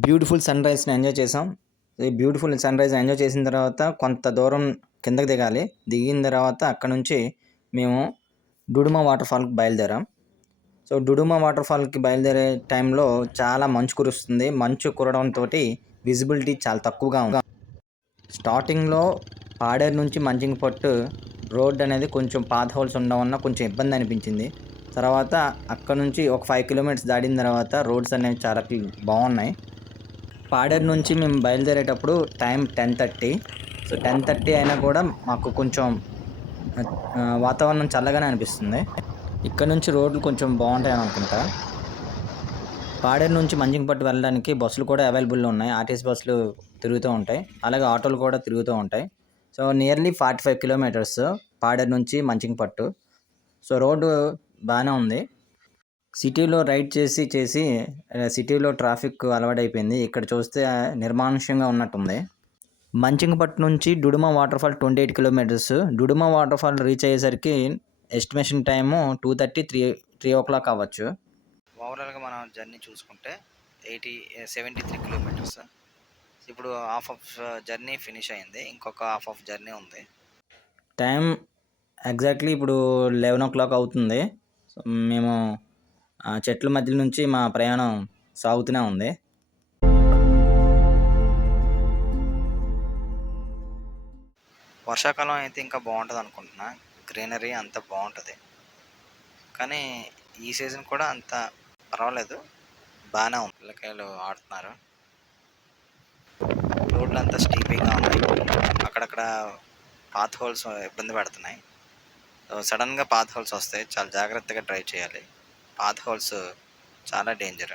Beautiful సన్‌రైజ్‌ని enjoy చేసాం. ఈ beautiful సన్‌రైజ్‌ని enjoy చేసిన తర్వాత కొంత దూరం కిందకి దిగాలి. దిగిన తర్వాత అక్కడి నుంచి మేము డుడుమా వాటర్ ఫాల్‌కి బయలుదేరాం. సో, డుడుమా వాటర్ ఫాల్‌కి బయలుదేరే టైంలో చాలా మంచు కురుస్తుంది. మంచు కురవడంతోటి విజిబిలిటీ చాలా తక్కువగా ఉంది. స్టార్టింగ్‌లో పాడేరు నుంచి మంచింగిపట్టు రోడ్ అనేది కొంచెం పాత్ హోల్స్ ఉండడం వలన కొంచెం ఇబ్బంది అనిపించింది. తర్వాత అక్కడి నుంచి ఒక 5 కిలోమీటర్స్ దాటిన తర్వాత రోడ్స్ అనేవి చాలా బాగున్నాయి. పాడేరు నుంచి మేము బయలుదేరేటప్పుడు టైం 10:30. సో, 10:30 అయినా కూడా మాకు కొంచెం వాతావరణం చల్లగానే అనిపిస్తుంది. ఇక్కడ నుంచి రోడ్లు కొంచెం బాగుంటాయని అనుకుంటా. పాడేరు నుంచి మంచింగిపట్టు వెళ్ళడానికి బస్సులు కూడా అవైలబుల్‌లో ఉన్నాయి. ఆర్టీసీ బస్సులు తిరుగుతూ ఉంటాయి. అలాగే ఆటోలు కూడా తిరుగుతూ ఉంటాయి. సో, నియర్లీ 45 కిలోమీటర్స్ పాడేరు నుంచి మంచింగిపట్టు. సో, రోడ్డు బాగానే ఉంది. సిటీలో రైడ్ చేసి సిటీలో ట్రాఫిక్ అలవాటైపోయింది. ఇక్కడ చూస్తే నిర్మానుష్యంగా ఉన్నట్టుంది. మంచింగిపట్టు నుంచి Duduma waterfall 28 kilometres. Duduma waterfall reach అయ్యేసరికి ఎస్టిమేషన్ టైము 2:30, 3 అవ్వచ్చు. ఓవరాల్‌గా మనం జర్నీ చూసుకుంటే 73 కిలోమీటర్స్. ఇప్పుడు హాఫ్ ఆఫ్ జర్నీ ఫినిష్ అయింది. ఇంకొక హాఫ్ ఆఫ్ జర్నీ ఉంది. టైం ఎగ్జాక్ట్లీ ఇప్పుడు 11 అవుతుంది. సో, మేము చెట్ల మధ్య నుంచి మా ప్రయాణం సాగుతూనే ఉంది. వర్షాకాలం అయితే ఇంకా బాగుంటుంది అనుకుంటున్నా. గ్రీనరీ అంతా బాగుంటుంది. కానీ ఈ సీజన్ కూడా అంత పర్వాలేదు, బాగానే ఉంది. పిల్లకాయలు ఆడుతున్నారు. రోడ్లు అంతా స్టీపీగా ఉన్నాయి. అక్కడక్కడ పాత్ హోల్స్ ఇబ్బంది పెడుతున్నాయి. సడన్గా పాత్ హోల్స్ వస్తాయి, చాలా జాగ్రత్తగా డ్రైవ్ చేయాలి. పాత్ హోల్స్ చాలా డేంజర్.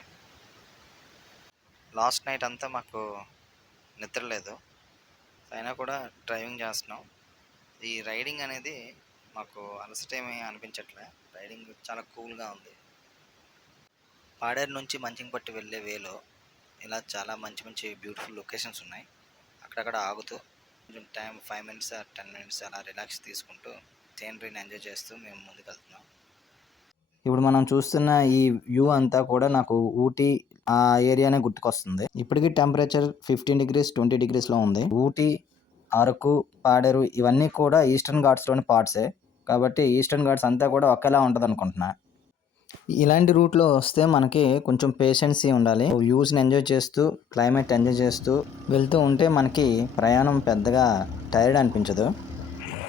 లాస్ట్ నైట్ అంతా మాకు నిద్ర లేదు, అయినా కూడా డ్రైవింగ్ చేస్తున్నాం. ఈ రైడింగ్ అనేది మాకు అలసట ఏమీ అనిపించట్లే. రైడింగ్ చాలా కూల్గా ఉంది. పాడేరు నుంచి మంచింగిపట్టు వెళ్ళే వేలో ఇలా చాలా మంచి మంచి బ్యూటిఫుల్ లొకేషన్స్ ఉన్నాయి. అక్కడక్కడ ఆగుతూ కొంచెం టైం 5 మినిట్స్ 10 మినిట్స్ అలా రిలాక్స్ తీసుకుంటూ సీనరీని ఎంజాయ్ చేస్తూ మేము ముందుకు వెళ్తున్నాం. ఇప్పుడు మనం చూస్తున్న ఈ వ్యూ అంతా కూడా నాకు ఊటీ ఆ ఏరియానే గుర్తుకొస్తుంది. ఇప్పటికీ టెంపరేచర్ 15 డిగ్రీస్ 20 డిగ్రీస్లో ఉంది. ఊటీ, అరకు, పాడేరు ఇవన్నీ కూడా ఈస్టర్న్ ఘాట్స్లోని పార్ట్సే. కాబట్టి ఈస్టర్న్ ఘాట్స్ అంతా కూడా ఒకేలా ఉంటుంది అనుకుంటున్నా. ఇలాంటి రూట్లో వస్తే మనకి కొంచెం పేషెన్సీ ఉండాలి. వ్యూస్ని ఎంజాయ్ చేస్తూ క్లైమేట్ ఎంజాయ్ చేస్తూ వెళ్తూ ఉంటే మనకి ప్రయాణం పెద్దగా టైర్డ్ అనిపించదు.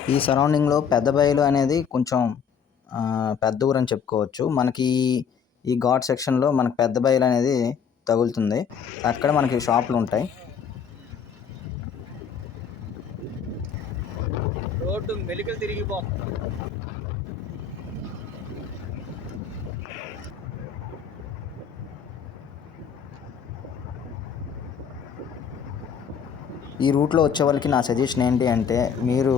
ఈ సరౌండింగ్లో పెద్ద బయలు అనేది కొంచెం పెద్ద ఊరు అని చెప్పుకోవచ్చు. మనకి ఈ ఘాట్ సెక్షన్లో మనకు పెద్ద బయలు అనేది తగులుతుంది. అక్కడ మనకి షాపులు ఉంటాయి. రోడ్డు మెలికలు తిరిగిపోతుంది. ఈ రూట్లో వచ్చే వాళ్ళకి నా సజెషన్ ఏంటి అంటే, మీరు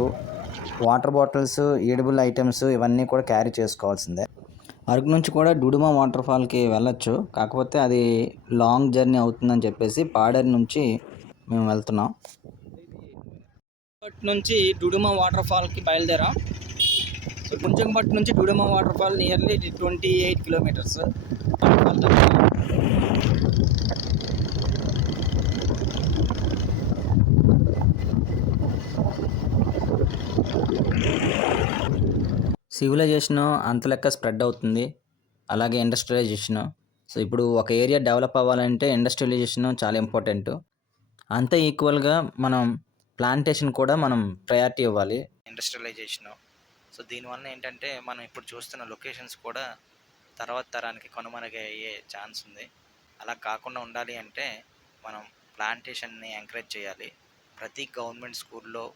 వాటర్ బాటిల్స్, ఈడబుల్ ఐటమ్స్ ఇవన్నీ కూడా క్యారీ చేసుకోవాల్సిందే. అరకు నుంచి కూడా డుడుమా వాటర్ ఫాల్కి వెళ్ళొచ్చు. కాకపోతే అది లాంగ్ జర్నీ అవుతుందని చెప్పేసి పాడేరు నుంచి మేము వెళ్తున్నాం. నుంచి డుడుమా వాటర్ ఫాల్కి బయలుదేరాం. సో, మంచింగిపట్టు నుంచి Duduma waterfall nearly 28 kilometres. Civilisation అంత లెక్క స్ప్రెడ్ అవుతుంది. అలాగే ఇండస్ట్రియలైజేషన్. సో, ఇప్పుడు ఒక ఏరియా డెవలప్ అవ్వాలంటే ఇండస్ట్రియలైజేషన్ చాలా ఇంపార్టెంట్. అంతే ఈక్వల్గా మనం ప్లాంటేషన్ కూడా మనం ప్రయారిటీ ఇవ్వాలి. ఇండస్ట్రియలైజేషను. సో దీనివల్ల ఏంటంటే మనం ఇప్పుడు చూస్తున్న లొకేషన్స్ కూడా తర్వాత తరానికి కనుమరుగయ్యే ఛాన్స్ ఉంది. అలా కాకుండా ఉండాలి అంటే మనం ప్లాంటేషన్ని ఎంకరేజ్ చేయాలి. ప్రతి గవర్నమెంట్ స్కూల్లో,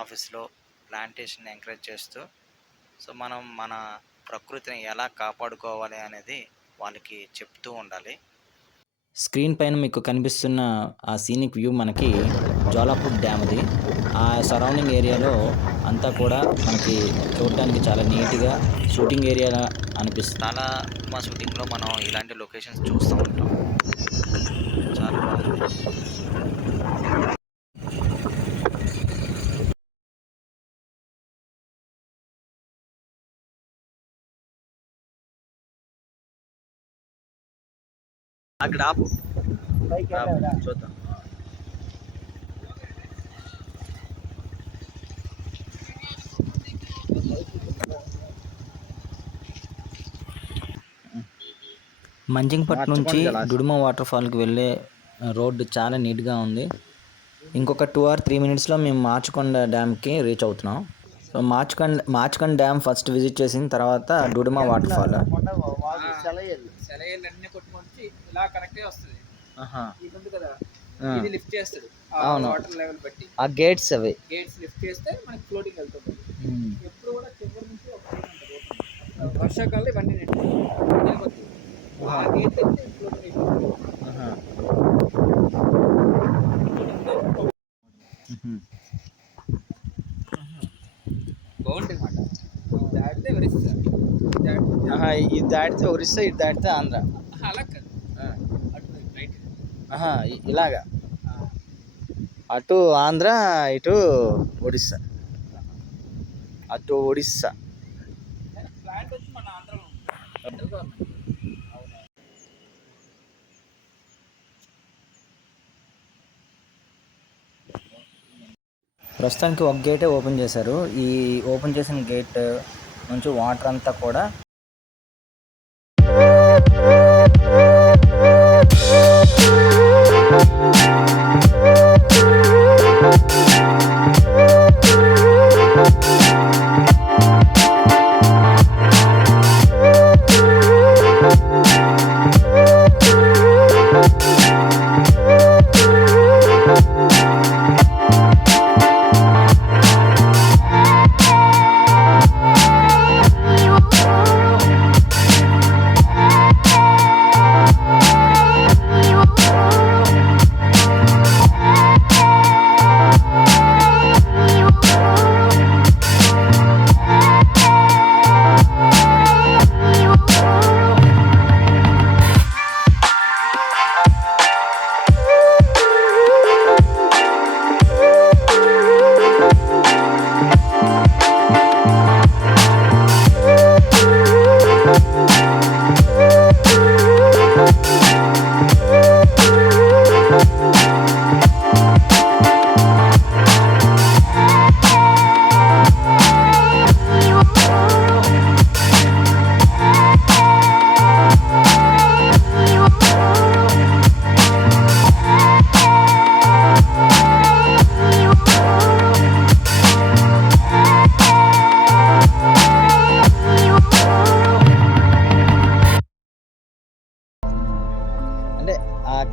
ఆఫీస్లో ప్లాంటేషన్ని ఎంకరేజ్ చేస్తూ సో మనం మన ప్రకృతిని ఎలా కాపాడుకోవాలి అనేది వాళ్ళకి చెప్తూ ఉండాలి. స్క్రీన్ పైన మీకు కనిపిస్తున్న ఆ సీనిక్ వ్యూ మనకి జ్వాలాపూర్ డ్యామ్ది. ఆ సరౌండింగ్ ఏరియాలో అంతా కూడా మనకి చూడడానికి చాలా నీట్గా షూటింగ్ ఏరియాగా అనిపిస్తుంది. చాలా మా షూటింగ్లో మనం ఇలాంటి లొకేషన్స్ చూస్తూ ఉంటాం. చాలా బాగుంది. అక్కడ ఆపు. చూద్దాం. మంజింగ్పట్ నుంచి డుడుమ వాటర్ ఫాల్కి వెళ్ళే రోడ్డు చాలా నీట్గా ఉంది. ఇంకొక 2 or 3 మినిట్స్లో మేము మార్చుకొండ డ్యామ్కి రీచ్ అవుతున్నాం. సో మార్చుకొండ డ్యామ్ ఫస్ట్ విజిట్ చేసిన తర్వాత డుడుమ వాటర్ ఫాల్. సెలయేళ్ళన్నీ కొట్టుకొని ఇలా కనెక్ట్ వస్తుంది. ఇది ఉంది కదా, ఆ. ఇది లిఫ్ట్ చేస్తాడు అవును. వాటర్ లెవెల్ బట్టి. ఆ గేట్స్ అవి. గేట్స్ లిఫ్ట్ చేస్తే మనకి ఫ్లోటింగ్ వెళ్తుంది. ఎప్పుడు కూడా చివరి నుంచి ఒక గేట్ ఉంటుంది ఓపెన్. వర్షాకాలంలో ఇవన్నీ నిలిపోతాయి. ఆ గేట్ అయితే ఫ్లోటింగ్ అయిపోతుంది. బాగుంటుంది అన్నమాట. దాటితే ఒరిస్సా, ఇది దాటితే ఒరిస్సా, ఇది దాటితే ఆంధ్ర. అలా కాదు, అటు రైట్. ఇలాగా అటు ఆంధ్ర, ఇటు ఒడిస్సా. అటు ఒడిస్సా. ప్లాంట్ వచ్చి మన ఆంధ్రలో ఉంది. ప్రస్తుతానికి ఒక గేటే ఓపెన్ చేశారు. ఈ ఓపెన్ చేసిన గేట్ నుంచి వాటర్ అంతా కూడా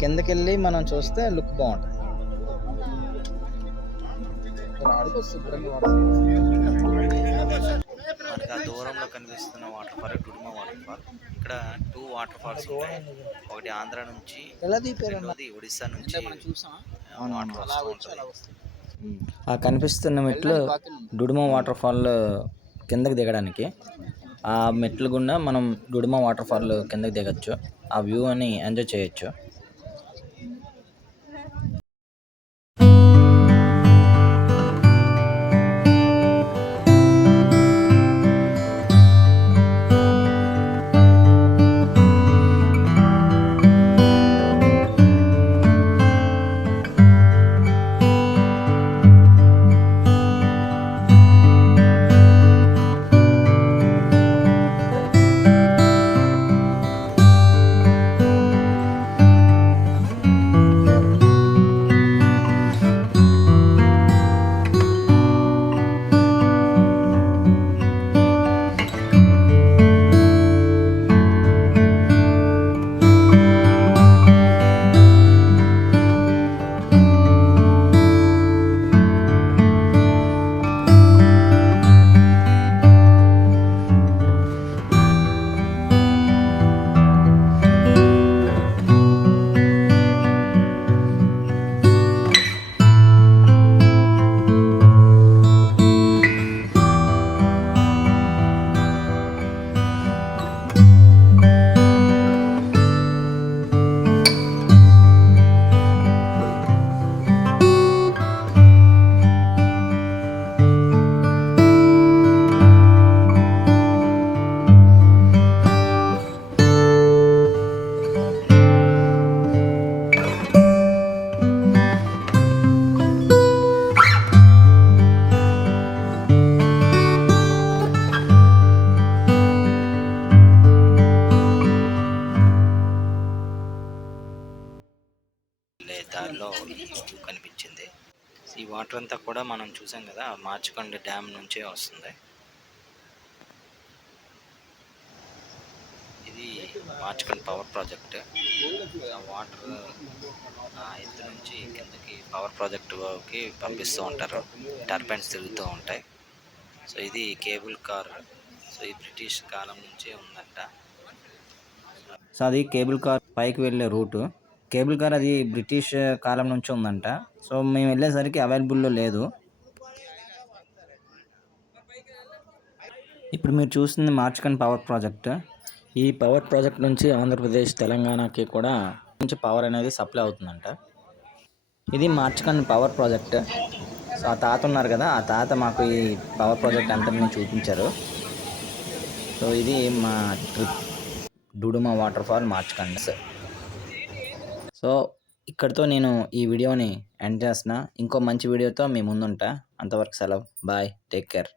కిందకి వెళ్ళి మనం చూస్తే లుక్ బాగుంటుంది. మనకి ఆ దూరంలో కనిపిస్తున్న water fall Duduma water fall. ఇక్కడ 2 వాటర్ ఫాల్స్ ఉంటాయి. ఒకటి ఆంధ్ర నుంచి, రెండోది ఒడిస్సా నుంచి వాటర్ వస్తుంది. ఆ కనిపిస్తున్న మెట్లు డుడుమ వాటర్ ఫాల్ కిందకి దిగడానికి. ఆ మెట్లు గుండా మనం డుడుమ వాటర్ ఫాల్ కిందకి దిగచ్చు. ఆ వ్యూ అని ఎంజాయ్ చేయొచ్చు. దారిలో ఈ వ్యూ కనిపించింది. ఈ వాటర్ అంతా కూడా మనం చూసాం కదా, మార్చకొండ డ్యామ్ నుంచే వస్తుంది. ఇది మార్చకొండ పవర్ ప్రాజెక్ట్. వాటర్ ఎత్తు నుంచి కిందకి పవర్ ప్రాజెక్టుకి పంపిస్తూ ఉంటారు, టర్బైన్స్ తిరుగుతూ ఉంటాయి. సో ఇది కేబుల్ కార్. సో ఈ బ్రిటిష్ కాలం నుంచే ఉందంట. సో అది కేబుల్ కార్ పైకి వెళ్ళే రూటు. కేబుల్ కార్ అది బ్రిటిష్ కాలం నుంచి ఉందంట. సో మేము వెళ్ళేసరికి అవైలబుల్లో లేదు. ఇప్పుడు మీరు చూస్తుంది మార్చకొండ పవర్ ప్రాజెక్ట్. ఈ పవర్ ప్రాజెక్ట్ నుంచి ఆంధ్రప్రదేశ్, తెలంగాణకి కూడా నుంచి పవర్ అనేది సప్లై అవుతుందంట. ఇది మార్చకొండ పవర్ ప్రాజెక్ట్. సో ఆ తాత ఉన్నారు కదా, ఆ తాత మాకు ఈ పవర్ ప్రాజెక్ట్ అంతటిని చూపించారు. సో ఇది మా ట్రిప్ డుడుమా వాటర్ ఫాల్ మార్చకొండ. సో ఇక్కడితో నేను ఈ వీడియోని ఎండ్ చేస్తున్నా. ఇంకో మంచి వీడియోతో మీ ముందుంటా. అంతవరకు సెలవు. Bye, take care.